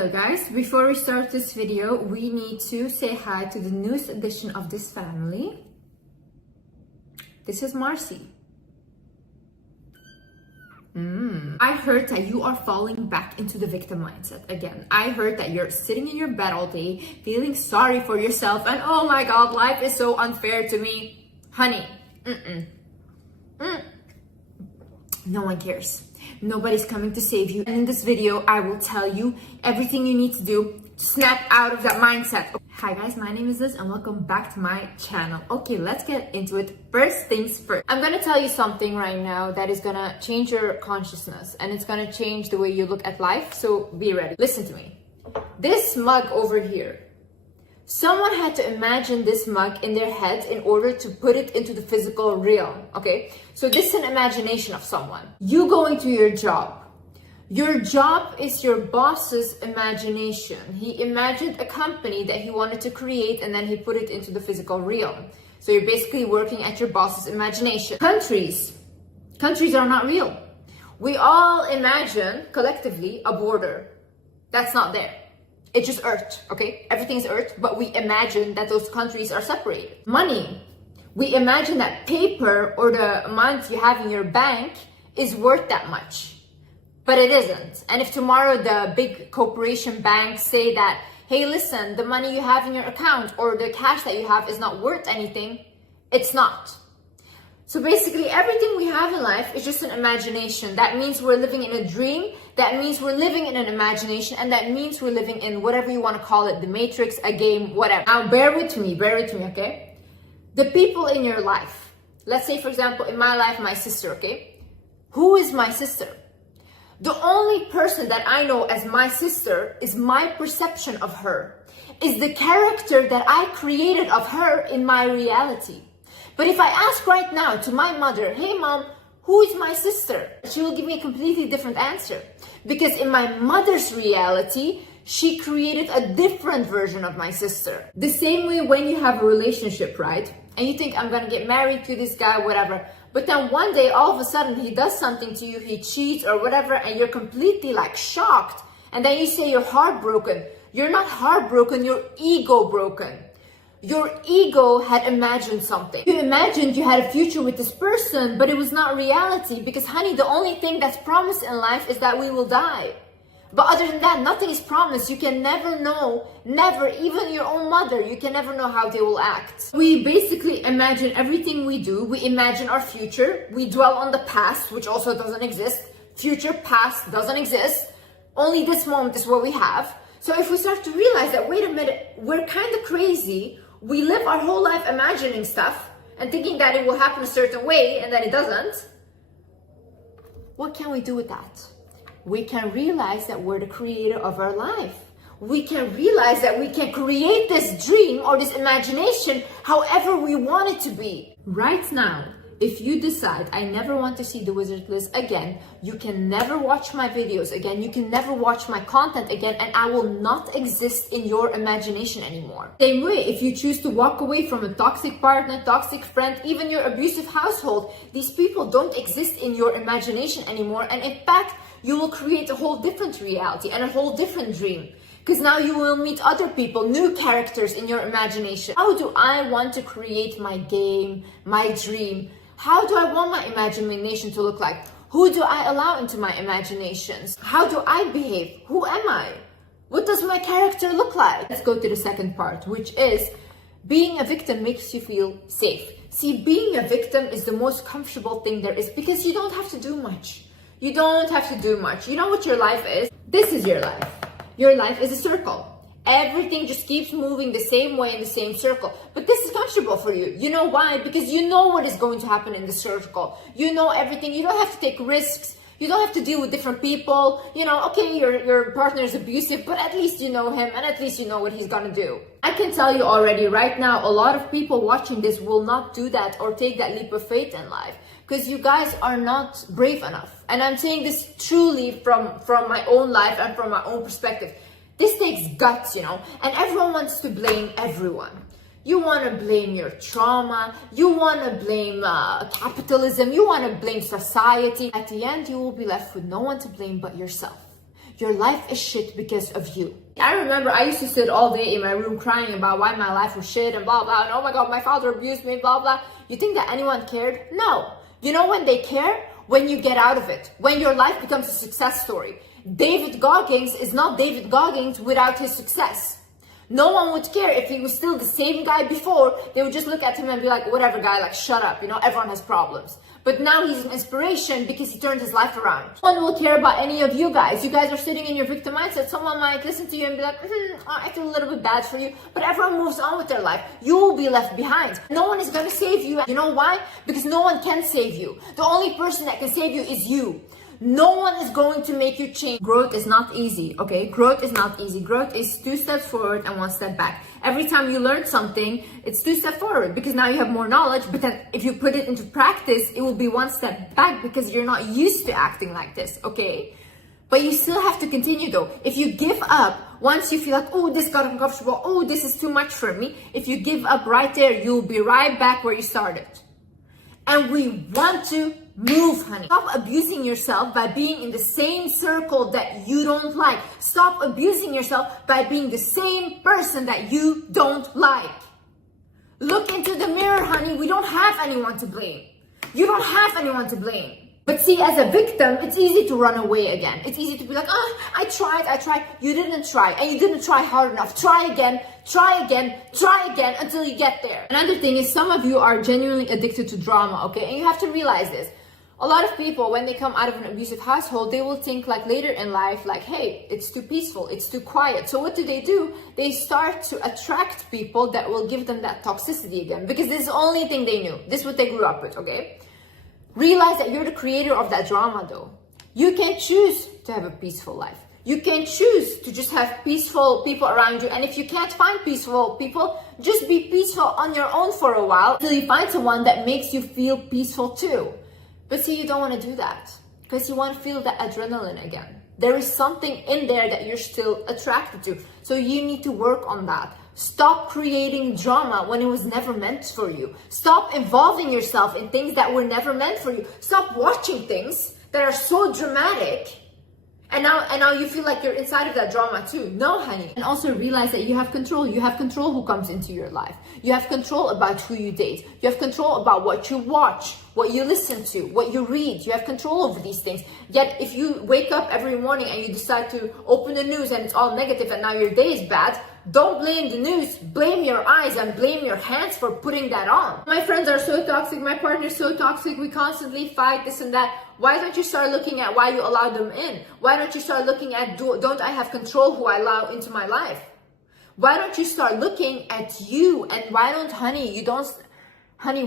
Hello guys, before we start this video, we need to say hi to the newest addition of this family. This is Marcy. I heard that you are falling back into the victim mindset again. I heard that you're sitting in your bed all day, feeling sorry for yourself, and oh my god, life is so unfair to me. Honey, no one cares. Nobody's coming to save you. And in this video, I will tell you everything you need to do to snap out of that mindset. Hi guys, my name is Liz and welcome back to my channel. Okay, let's get into it. First things first. I'm gonna tell you something right now that is gonna change your consciousness and it's gonna change the way you look at life. So be ready. Listen to me. This mug over here, someone had to imagine this mug in their head in order to put it into the physical realm, okay? So this is an imagination of someone. You going to your job. Your job is your boss's imagination. He imagined a company that he wanted to create and then he put it into the physical realm. So you're basically working at your boss's imagination. Countries are not real. We all imagine collectively a border. That's not there. It's just Earth, okay? Everything is Earth, but we imagine that those countries are separated. Money. We imagine that paper or the amount you have in your bank is worth that much. But it isn't. And if tomorrow the big corporation banks say that, hey, listen, the money you have in your account or the cash that you have is not worth anything, it's not. So basically everything we have in life is just an imagination. That means we're living in a dream. That means we're living in an imagination. And that means we're living in whatever you want to call it, the matrix, a game, whatever. Now bear with me, okay? The people in your life, let's say for example, in my life, my sister, okay? Who is my sister? The only person that I know as my sister is my perception of her, is the character that I created of her in my reality. But if I ask right now to my mother, hey mom, who is my sister? She will give me a completely different answer. Because in my mother's reality, she created a different version of my sister. The same way when you have a relationship, right? And you think, I'm gonna get married to this guy, whatever. But then one day, all of a sudden, he does something to you, he cheats or whatever, and you're completely like shocked. And then you say you're heartbroken. You're not heartbroken, you're ego broken. Your ego had imagined something. You imagined you had a future with this person, but it was not reality because, honey, the only thing that's promised in life is that we will die. But other than that, nothing is promised. You can never know, never, even your own mother, you can never know how they will act. We basically imagine everything we do. We imagine our future. We dwell on the past, which also doesn't exist. Future, past doesn't exist. Only this moment is what we have. So if we start to realize that, wait a minute, we're kind of crazy. We live our whole life imagining stuff and thinking that it will happen a certain way and then it doesn't. What can we do with that? We can realize that we're the creator of our life. We can realize that we can create this dream or this imagination however we want it to be. Right now, if you decide, I never want to see the Wizard Liz again, you can never watch my videos again, you can never watch my content again, and I will not exist in your imagination anymore. Same way, if you choose to walk away from a toxic partner, toxic friend, even your abusive household, these people don't exist in your imagination anymore, and in fact, you will create a whole different reality and a whole different dream. Because now you will meet other people, new characters in your imagination. How do I want to create my game, my dream? How do I want my imagination to look like? Who do I allow into my imaginations? How do I behave? Who am I? What does my character look like? Let's go to the second part, which is being a victim makes you feel safe. See, being a victim is the most comfortable thing there is because you don't have to do much. You don't have to do much. You know what your life is? This is your life. Your life is a circle. Everything just keeps moving the same way in the same circle. But this is comfortable for you. You know why? Because you know what is going to happen in the circle. You know everything. You don't have to take risks. You don't have to deal with different people. You know, okay, your partner is abusive, but at least you know him and at least you know what he's gonna do. I can tell you already right now, a lot of people watching this will not do that or take that leap of faith in life. Because you guys are not brave enough. And I'm saying this truly from my own life and from my own perspective. This takes guts, you know, and everyone wants to blame everyone. You want to blame your trauma, you want to blame capitalism, you want to blame society. At the end, you will be left with no one to blame but yourself. Your life is shit because of you. I remember I used to sit all day in my room crying about why my life was shit and blah, blah, and oh my God, my father abused me, blah, blah. You think that anyone cared? No. You know when they care? When you get out of it. When your life becomes a success story. David Goggins is not David Goggins without his success. No one would care if he was still the same guy before. They would just look at him and be like, whatever guy, like shut up, you know, everyone has problems. But now he's an inspiration because he turned his life around. No one will care about any of you guys. You guys are sitting in your victim mindset. Someone might listen to you and be like, I feel a little bit bad for you. But everyone moves on with their life. You will be left behind. No one is going to save you. You know why? Because no one can save you. The only person that can save you is you. No one is going to make you change. Growth is not easy, okay? Growth is not easy. Growth is 2 steps forward and 1 step back. Every time you learn something, it's 2 steps forward because now you have more knowledge, but then if you put it into practice, it will be 1 step back because you're not used to acting like this, okay? But you still have to continue though. If you give up, once you feel like, oh, this got uncomfortable, oh, this is too much for me, if you give up right there, you'll be right back where you started. And we want to move, honey. Stop abusing yourself by being in the same circle that you don't like. Stop abusing yourself by being the same person that you don't like. Look into the mirror, honey. We don't have anyone to blame. You don't have anyone to blame. But see, as a victim, it's easy to run away again. It's easy to be like, oh, I tried. You didn't try, and you didn't try hard enough. Try again until you get there. Another thing is some of you are genuinely addicted to drama, okay? And you have to realize this. A lot of people, when they come out of an abusive household, they will think like later in life, like, hey, it's too peaceful, it's too quiet. So what do? They start to attract people that will give them that toxicity again, because this is the only thing they knew. This is what they grew up with, okay? Realize that you're the creator of that drama though. You can choose to have a peaceful life. You can choose to just have peaceful people around you. And if you can't find peaceful people, just be peaceful on your own for a while until you find someone that makes you feel peaceful too. But see, you don't want to do that because you want to feel the adrenaline again. There is something in there that you're still attracted to. So you need to work on that. Stop creating drama when it was never meant for you. Stop involving yourself in things that were never meant for you. Stop watching things that are so dramatic. And now you feel like you're inside of that drama too. No, honey. And also realize that you have control. You have control who comes into your life. You have control about who you date. You have control about what you watch, what you listen to, what you read. You have control over these things. Yet if you wake up every morning and you decide to open the news and it's all negative and now your day is bad, don't blame the news, blame your eyes and blame your hands for putting that on. My friends are so toxic, my partner's so toxic, we constantly fight, this and that. Why don't you start looking at why you allow them in? Why don't you start looking at, don't I have control who I allow into my life? Why don't you start looking at you? And why don't,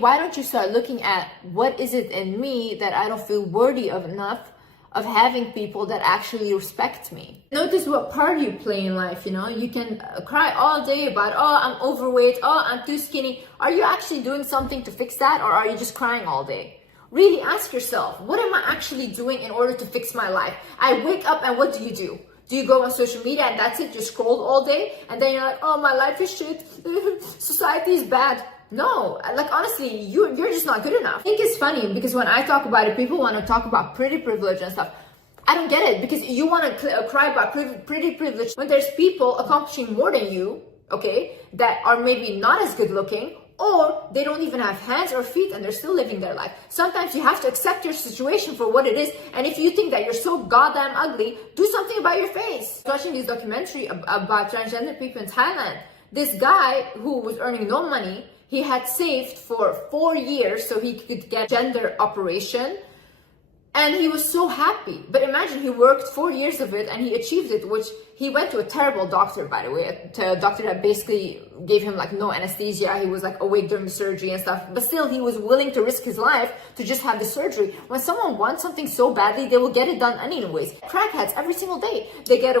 why don't you start looking at what is it in me that I don't feel worthy of enough of having people that actually respect me. Notice what part you play in life, you know? You can cry all day about, oh, I'm overweight, oh, I'm too skinny. Are you actually doing something to fix that, or are you just crying all day? Really ask yourself, what am I actually doing in order to fix my life? I wake up and what do? Do you go on social media and that's it? Just scroll all day? And then you're like, oh, my life is shit. Society is bad. No, like honestly, you're just not good enough. I think it's funny because when I talk about it, people want to talk about pretty privilege and stuff. I don't get it because you want to cry about pretty privilege when there's people accomplishing more than you, okay, that are maybe not as good looking, or they don't even have hands or feet and they're still living their life. Sometimes you have to accept your situation for what it is. And if you think that you're so goddamn ugly, do something about your face. Watching this documentary about transgender people in Thailand, this guy who was earning no money, he had saved for 4 years so he could get gender operation. And he was so happy. But imagine he worked 4 years of it and he achieved it, which he went to a terrible doctor, by the way, a doctor that basically gave him like no anesthesia. He was like awake during the surgery and stuff. But still, he was willing to risk his life to just have the surgery. When someone wants something so badly, they will get it done anyways. Crackheads every single day, they have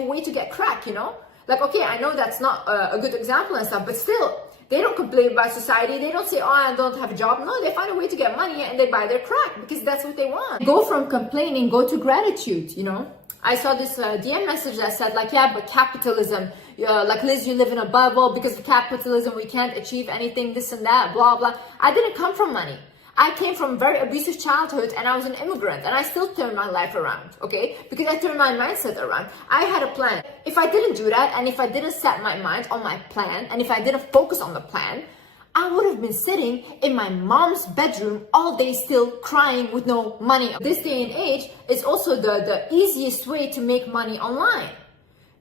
a way to get crack, you know? Like, okay, I know that's not a good example and stuff, but still, they don't complain about society. They don't say, oh, I don't have a job. No, they find a way to get money and they buy their crack because that's what they want. Go from complaining, go to gratitude, you know? I saw this DM message that said like, yeah, but capitalism, like Liz, you live in a bubble because of capitalism, we can't achieve anything, this and that, blah, blah. I didn't come from money. I came from a very abusive childhood and I was an immigrant and I still turned my life around, okay? Because I turned my mindset around. I had a plan. If I didn't do that and if I didn't set my mind on my plan and if I didn't focus on the plan, I would have been sitting in my mom's bedroom all day still crying with no money. This day and age is also the easiest way to make money online.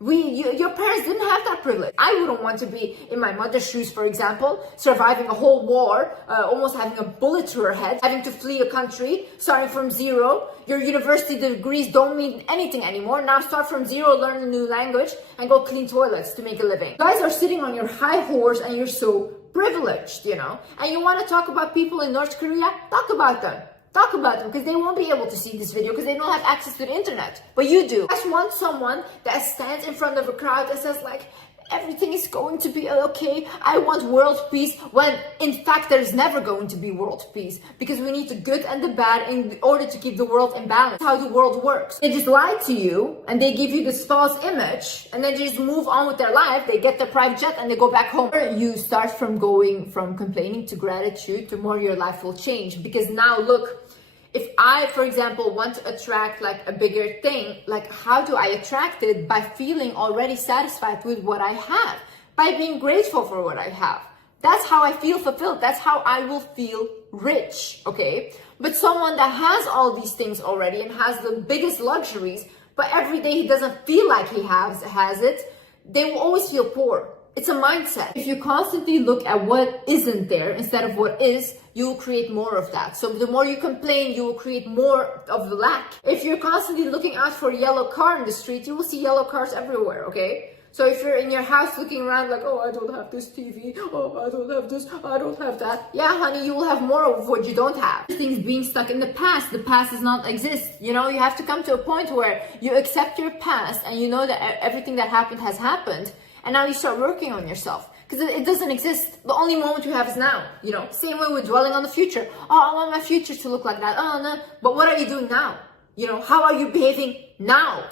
Your parents didn't have that privilege. I wouldn't want to be in my mother's shoes, for example, surviving a whole war, almost having a bullet to her head, having to flee a country, starting from zero. Your university degrees don't mean anything anymore. Now start from zero, learn a new language, and go clean toilets to make a living. You guys are sitting on your high horse and you're so privileged, you know? And you want to talk about people in North Korea? Talk about them. Talk about them, because they won't be able to see this video because they don't have access to the internet. But you do. I just want someone that stands in front of a crowd that says like, everything is going to be okay. I want world peace, when in fact there's never going to be world peace, because we need the good and the bad in order to keep the world in balance. That's how the world works. They just lie to you and they give you this false image and then they just move on with their life. They get their private jet and they go back home. You start from going from complaining to gratitude, the more your life will change. Because now look, if I, for example, want to attract like a bigger thing, like how do I attract it? By feeling already satisfied with what I have, by being grateful for what I have. That's how I feel fulfilled. That's how I will feel rich, okay? But someone that has all these things already and has the biggest luxuries, but every day he doesn't feel like he has it, they will always feel poor. It's a mindset. If you constantly look at what isn't there instead of what is, you will create more of that. So the more you complain, you will create more of the lack. If you're constantly looking out for a yellow car in the street, you will see yellow cars everywhere, okay? So if you're in your house looking around like, oh, I don't have this TV, oh, I don't have this, I don't have that. Yeah, honey, you will have more of what you don't have. Things being stuck in the past does not exist. You know, you have to come to a point where you accept your past and you know that everything that happened has happened. And now you start working on yourself, because it doesn't exist. The only moment you have is now, you know. Same way with dwelling on the future. Oh, I want my future to look like that. Oh, no. But what are you doing now? You know, how are you behaving now?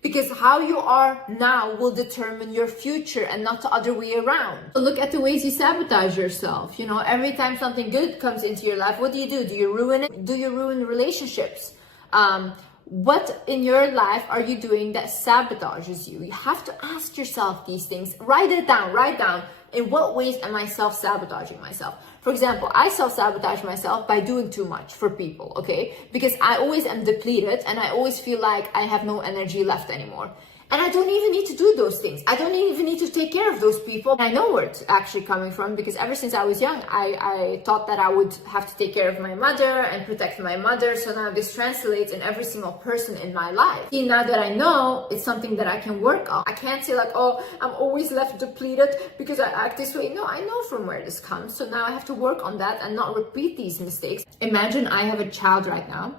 Because how you are now will determine your future and not the other way around. So look at the ways you sabotage yourself. You know, every time something good comes into your life, what do? Do you ruin it? Do you ruin relationships? What in your life are you doing that sabotages you? You have to ask yourself these things. Write it down. Write down, in what ways am I self-sabotaging myself? For example, I self-sabotage myself by doing too much for people, okay? Because I always am depleted and I always feel like I have no energy left anymore. And I don't even need to do those things. I don't even need to take care of those people. I know where it's actually coming from, because ever since I was young, I thought that I would have to take care of my mother and protect my mother. So now this translates in every single person in my life. See, now that I know, it's something that I can work on. I can't say like, oh, I'm always left depleted because I act this way. No, I know from where this comes. So now I have to work on that and not repeat these mistakes. Imagine I have a child right now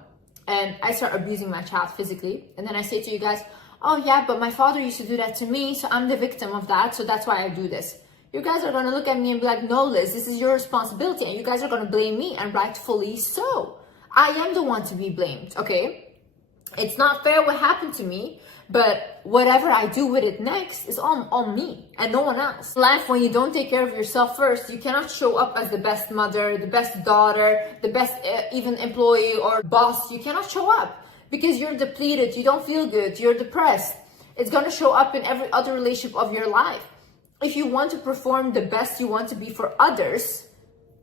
and I start abusing my child physically. And then I say to you guys, oh yeah, but my father used to do that to me, so I'm the victim of that, so that's why I do this. You guys are going to look at me and be like, no, Liz, this is your responsibility, and you guys are going to blame me, and rightfully so. I am the one to be blamed, okay? It's not fair what happened to me, but whatever I do with it next is on me and no one else. In life, when you don't take care of yourself first, you cannot show up as the best mother, the best daughter, the best even employee or boss. You cannot show up. Because you're depleted, you don't feel good, you're depressed. It's going to show up in every other relationship of your life. If you want to perform the best you want to be for others,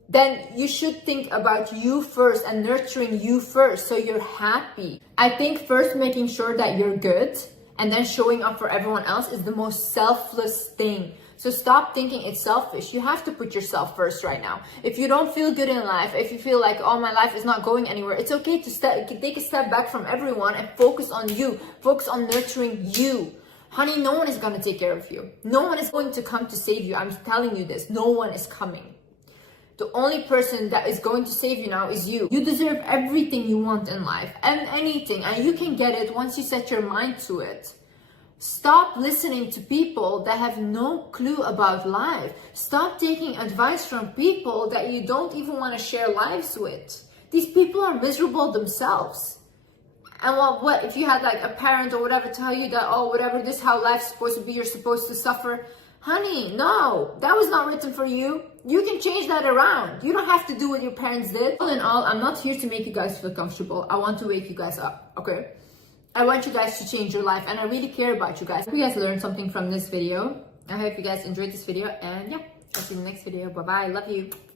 then you should think about you first and nurturing you first so you're happy. I think first making sure that you're good and then showing up for everyone else is the most selfless thing. So stop thinking it's selfish. You have to put yourself first right now. If you don't feel good in life, if you feel like, oh, my life is not going anywhere, it's okay to take a step back from everyone and focus on you. Focus on nurturing you. Honey, no one is going to take care of you. No one is going to come to save you. I'm telling you this. No one is coming. The only person that is going to save you now is you. You deserve everything you want in life and anything. And you can get it once you set your mind to it. Stop listening to people that have no clue about life. Stop taking advice from people that you don't even want to share lives with. These people are miserable themselves. And what if you had like a parent or whatever tell you that, oh, whatever, this is how life's supposed to be, you're supposed to suffer. Honey, no, that was not written for you. You can change that around. You don't have to do what your parents did. All in all, I'm not here to make you guys feel comfortable. I want to wake you guys up, okay? I want you guys to change your life, and I really care about you guys. I hope you guys learned something from this video. I hope you guys enjoyed this video, and yeah, I'll see you in the next video. Bye bye. Love you.